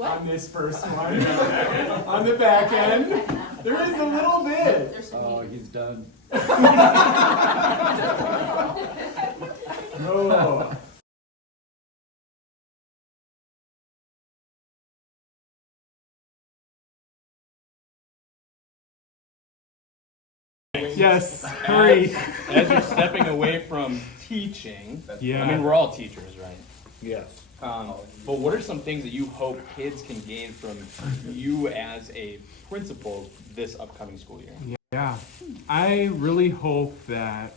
on this first one. On the back end. There is a little bit. Oh, he's done. Oh. Yes, hurry. As you're stepping away from teaching, Yeah. I mean, we're all teachers, right? Yes. But what are some things that you hope kids can gain from you as a principal this upcoming school year? Yeah, I really hope that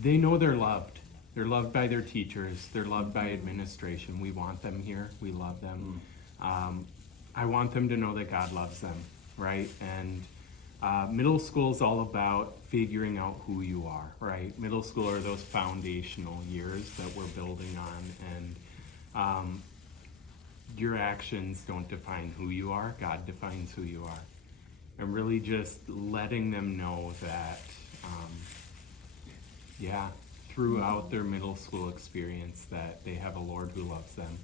they know they're loved. They're loved by their teachers. They're loved by administration. We want them here. We love them. I want them to know that God loves them, right? And middle school is all about figuring out who you are, right? Middle school are those foundational years that we're building on, and your actions don't define who you are. God defines who you are. And really just letting them know that, throughout their middle school experience, that they have a Lord who loves them.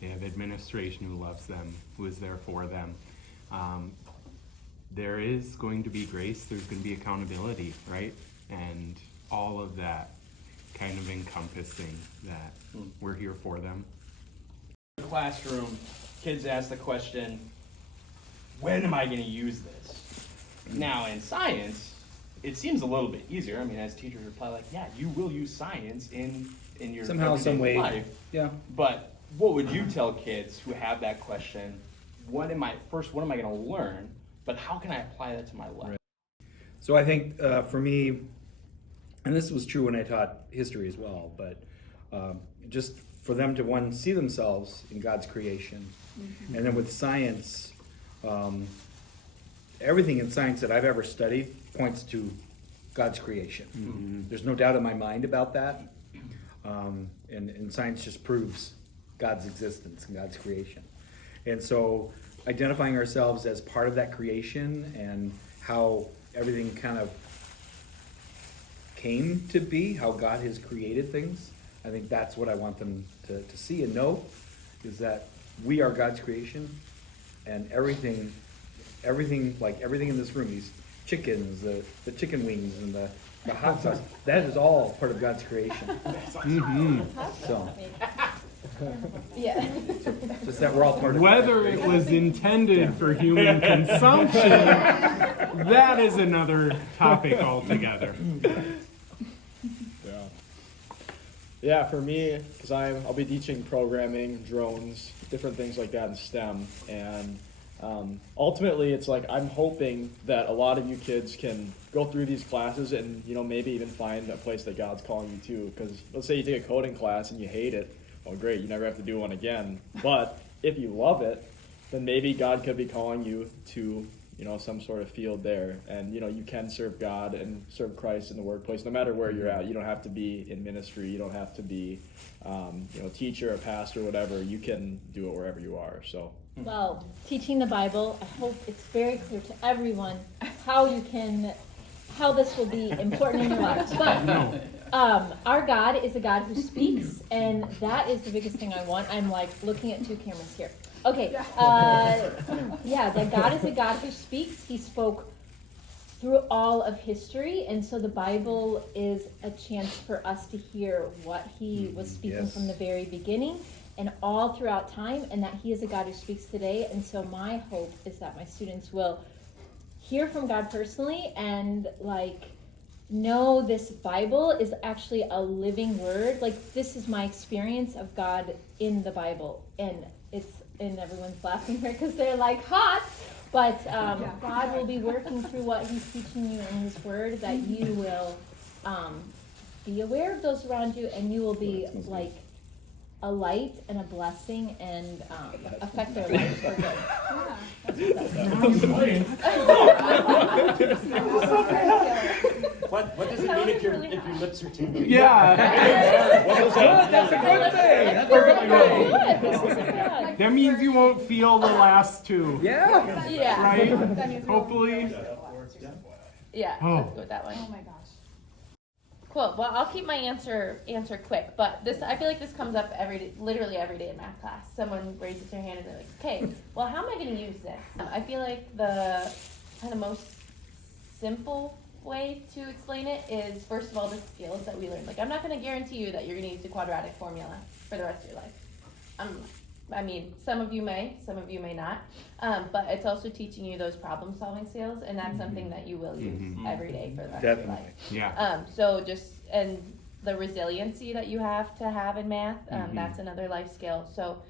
They have administration who loves them, who is there for them. There is going to be grace, there's going to be accountability, right? And all of that kind of encompassing that we're here for them. In the classroom, kids ask the question, when am I going to use this? Now, in science, it seems a little bit easier. I mean, as teachers reply like, yeah, you will use science in your Somehow, some way. life. Yeah. But what would you tell kids who have that question? What am I going to learn? But how can I apply that to my life? Right. So I think for me, and this was true when I taught history as well, but just for them to see themselves in God's creation. And then with science, everything in science that I've ever studied points to God's creation. There's no doubt in my mind about that. And science just proves God's existence and God's creation. And so identifying ourselves as part of that creation and how everything kind of came to be, how God has created things, I think that's what I want them to see and know, is that we are God's creation, and everything in this room, these chickens, the chicken wings and the hot sauce, that is all part of God's creation. So, Yeah. just that we're all part of it. Whether it was intended for human consumption, that is another topic altogether. Yeah, for me, because I'll be teaching programming, drones, different things like that in STEM, and ultimately it's like I'm hoping that a lot of you kids can go through these classes and maybe even find a place that God's calling you to. Because let's say you take a coding class and you hate it, well, great, you never have to do one again. But if you love it, then maybe God could be calling you to some sort of field there, and you can serve God and serve Christ in the workplace no matter where you're at. You don't have to be in ministry, you don't have to be a teacher, a pastor, whatever. You can do it wherever you are. So Well, teaching the Bible, I hope it's very clear to everyone how this will be important in your lives. But our God is a God who speaks, and that is the biggest thing I want. I'm like looking at two cameras here. Okay, that God is a God who speaks. He spoke through all of history, and so the Bible is a chance for us to hear what he was speaking from the very beginning and all throughout time, and that he is a God who speaks today. And so my hope is that my students will hear from God personally and know this Bible is actually a living word. This is my experience of God in the Bible, and everyone's laughing here because they're like, hot. But God will be working through what he's teaching you in his word, that you will be aware of those around you, and you will be like a light and a blessing and affect their lives for good. What does it mean if your lips are too big? Yeah. That's a good thing. That means you won't feel the last two. Yeah. Yeah. Right? Hopefully. Yeah. Oh. Let's go with that one. Oh my gosh. cool. Well, I'll keep my answer quick, but I feel like this comes up literally every day in math class. Someone raises their hand and they're like, okay, well, how am I going to use this? I feel like the kind of most simple way to explain it is, first of all, the skills that we learn. Like, I'm not going to guarantee you that you're going to use the quadratic formula for the rest of your life. I mean, some of you may not, but it's also teaching you those problem-solving skills, and that's something that you will use every day for the rest of your life. Yeah. So and the resiliency that you have to have in math, that's another life skill. So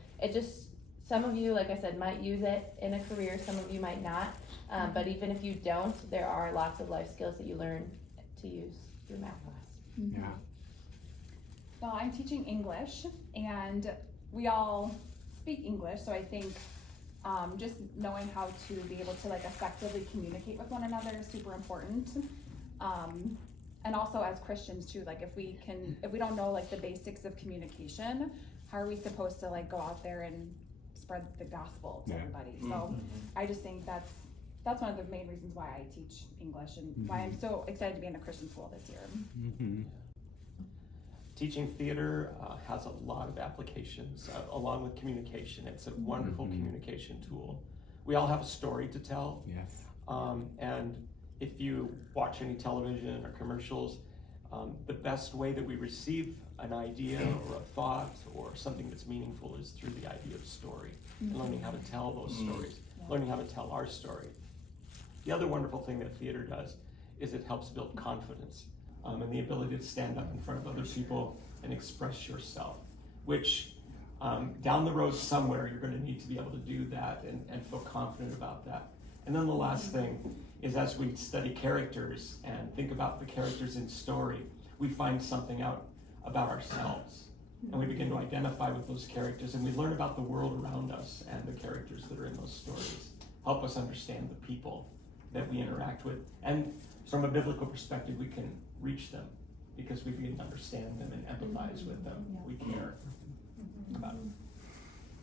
some of you, like I said, might use it in a career, some of you might not, but even if you don't, there are lots of life skills that you learn to use through math class. Yeah. Well, I'm teaching English, and we all speak English, so I think just knowing how to be able to like effectively communicate with one another is super important. And also as Christians too, like if we don't know like the basics of communication, how are we supposed to like go out there and spread the gospel to everybody? So I just think that's one of the main reasons why I teach English and why I'm so excited to be in a Christian school this year. Teaching theater has a lot of applications along with communication. It's a wonderful communication tool. We all have a story to tell. Yes. And if you watch any television or commercials, the best way that we receive an idea or a thought or something that's meaningful is through the idea of story, and learning how to tell those stories, learning how to tell our story. The other wonderful thing that theater does is it helps build confidence. And the ability to stand up in front of other people and express yourself, which down the road somewhere you're going to need to be able to do that and feel confident about that. And then the last thing is, as we study characters and think about the characters in story, we find something out about ourselves. And we begin to identify with those characters, and we learn about the world around us and the characters that are in those stories. Help us understand the people that we interact with. And from a biblical perspective, we can reach them because we begin to understand them and empathize with them. We care about them.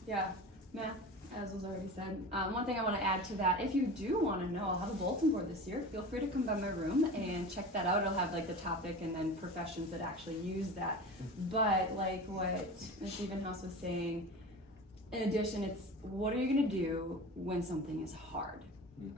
Yeah, math, as was already said. One thing I want to add to that, if you do want to know, I'll have a bulletin board this year. Feel free to come by my room and check that out. It'll have like the topic and then professions that actually use that. But like what Ms. Evenhouse was saying, in addition, it's what are you going to do when something is hard?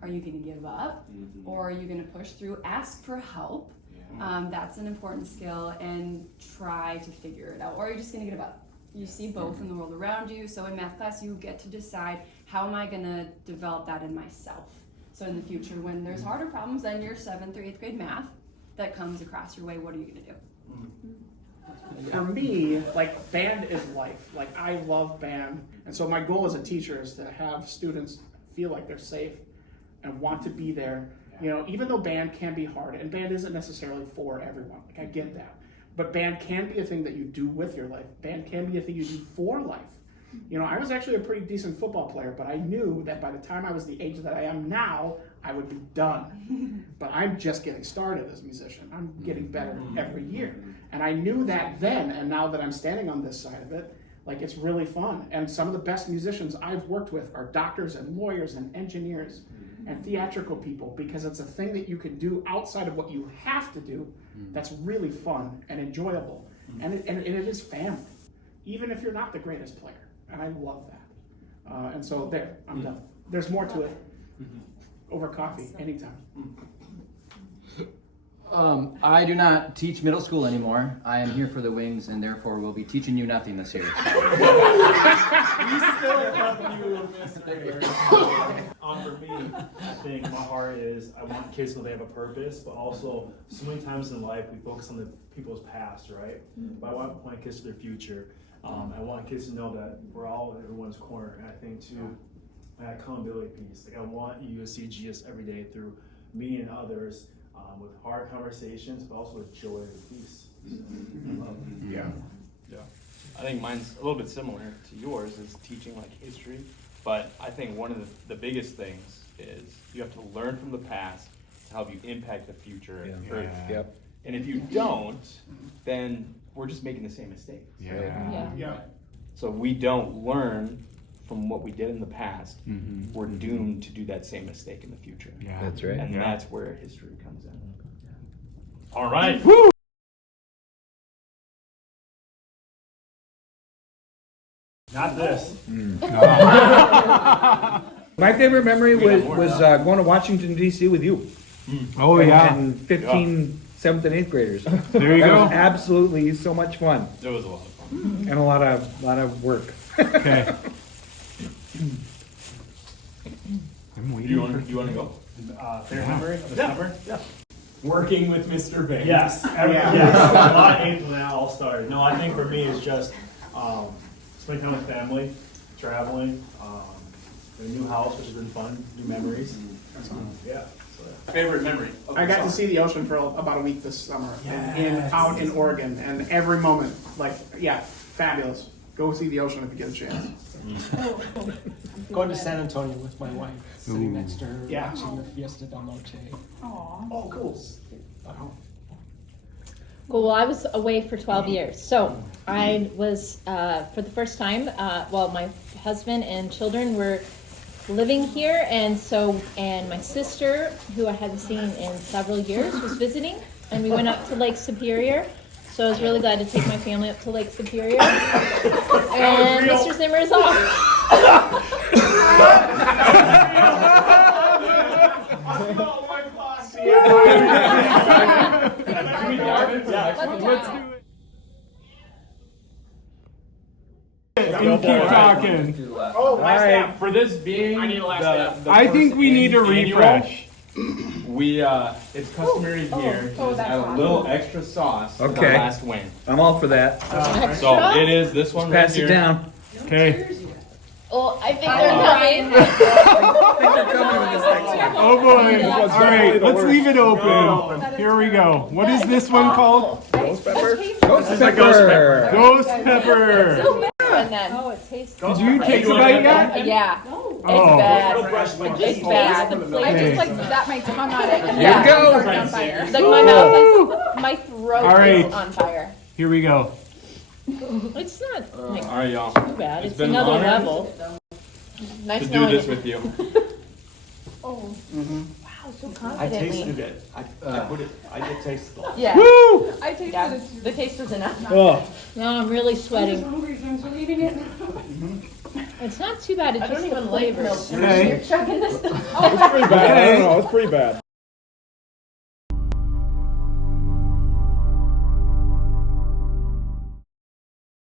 Are you going to give up, or are you going to push through? Ask for help. That's an important skill, and try to figure it out. Or are you just going to give up? You see both in the world around you. So in math class, you get to decide, how am I going to develop that in myself? So in the future, when there's harder problems than your 7th or 8th grade math that comes across your way, what are you going to do? For me, like, band is life. Like, I love band. And so my goal as a teacher is to have students feel like they're safe and want to be there. You know, even though band can be hard, and band isn't necessarily for everyone. Like, I get that. But band can be a thing that you do with your life. Band can be a thing you do for life. You know, I was actually a pretty decent football player, but I knew that by the time I was the age that I am now, I would be done. But I'm just getting started as a musician. I'm getting better every year. And I knew that then, and now that I'm standing on this side of it, like, it's really fun. And some of the best musicians I've worked with are doctors and lawyers and engineers and theatrical people, because it's a thing that you can do outside of what you have to do that's really fun and enjoyable. And it is family, even if you're not the greatest player. And I love that. And so there, I'm done. There's more to it. Over coffee, anytime. I do not teach middle school anymore. I am here for the Wings, and therefore will be teaching you nothing this year. We still love you, Mr. For me, I think my heart is I want kids to know they have a purpose, but also so many times in life we focus on the people's past, right? But I want to point kids to their future. I want kids to know that we're all in everyone's corner. And I think too, that accountability piece. Like, I want you to see Jesus every day through me and others, with hard conversations, but also with joy and peace. Yeah. I think mine's a little bit similar to yours, is teaching like history. But I think one of the biggest things is you have to learn from the past to help you impact the future. And if you don't, then we're just making the same mistake. So if we don't learn from what we did in the past, we're doomed to do that same mistake in the future. That's right. And that's where history comes in. All right. Woo! Not this. My favorite memory was going to Washington D.C. with you. Oh, yeah. And 15 7th and 8th graders. There you That go. was absolutely so much fun It was a lot of fun. and a lot of work. Okay. I'm waiting You for. want to go? Favorite memory of the summer? Yeah. Working with Mr. Banks. Yes. Yeah. Yes. July 8th when that all started. No, I think for me it's just spending time with family, traveling, a new house, which has been fun, new memories. Yeah. So. Favorite memory? I got to see the ocean for about a week this summer out in Oregon, and every moment, like, yeah, fabulous. Go see the ocean if you get a chance. Going to San Antonio with my wife, sitting Ooh. next to her, Yeah. watching the Fiesta del Noche. Aw. Oh, cool. Cool. Well, I was away for 12 years. So I was, for the first time, my husband and children were living here. And my sister, who I hadn't seen in several years, was visiting. And we went up to Lake Superior. So I was really glad to take my family up to Lake Superior. And Mr. Zimmer is off. Let's do it. You keep talking. Oh, All right. For this being I need a last the I think first we need a annual, refresh. We it's customary here to that's add a awesome. little extra sauce to the Okay. last win. I'm all for that. So it is this one right Pass here. it down. Okay. Oh, I think they're coming. Oh boy. This one's All definitely right, the let's worst. leave it open. Here we go. What is this one called? Ghost pepper. pepper. Ghost pepper. Oh, it tastes good. Did you take a bite yet? Yeah, Oh. it's bad. I Okay. just like sat my tongue on it and Here we go. it's on fire. Like my mouth is, my throat All right. is on fire. Here we go. It's not like, All right, y'all. too bad. It's been an another honor level. Nice To do knowing this it. with you. Oh, wow, so I confidently. tasted it. I did taste it. Yeah. Woo! I tasted Yeah. it. The taste was enough. Oh, Now I'm really sweating. hungry, so I'm still eating it. It's not too bad. It's I don't just the even like flavors. Okay. You're chugging this. it's pretty bad. I don't know. It's pretty bad.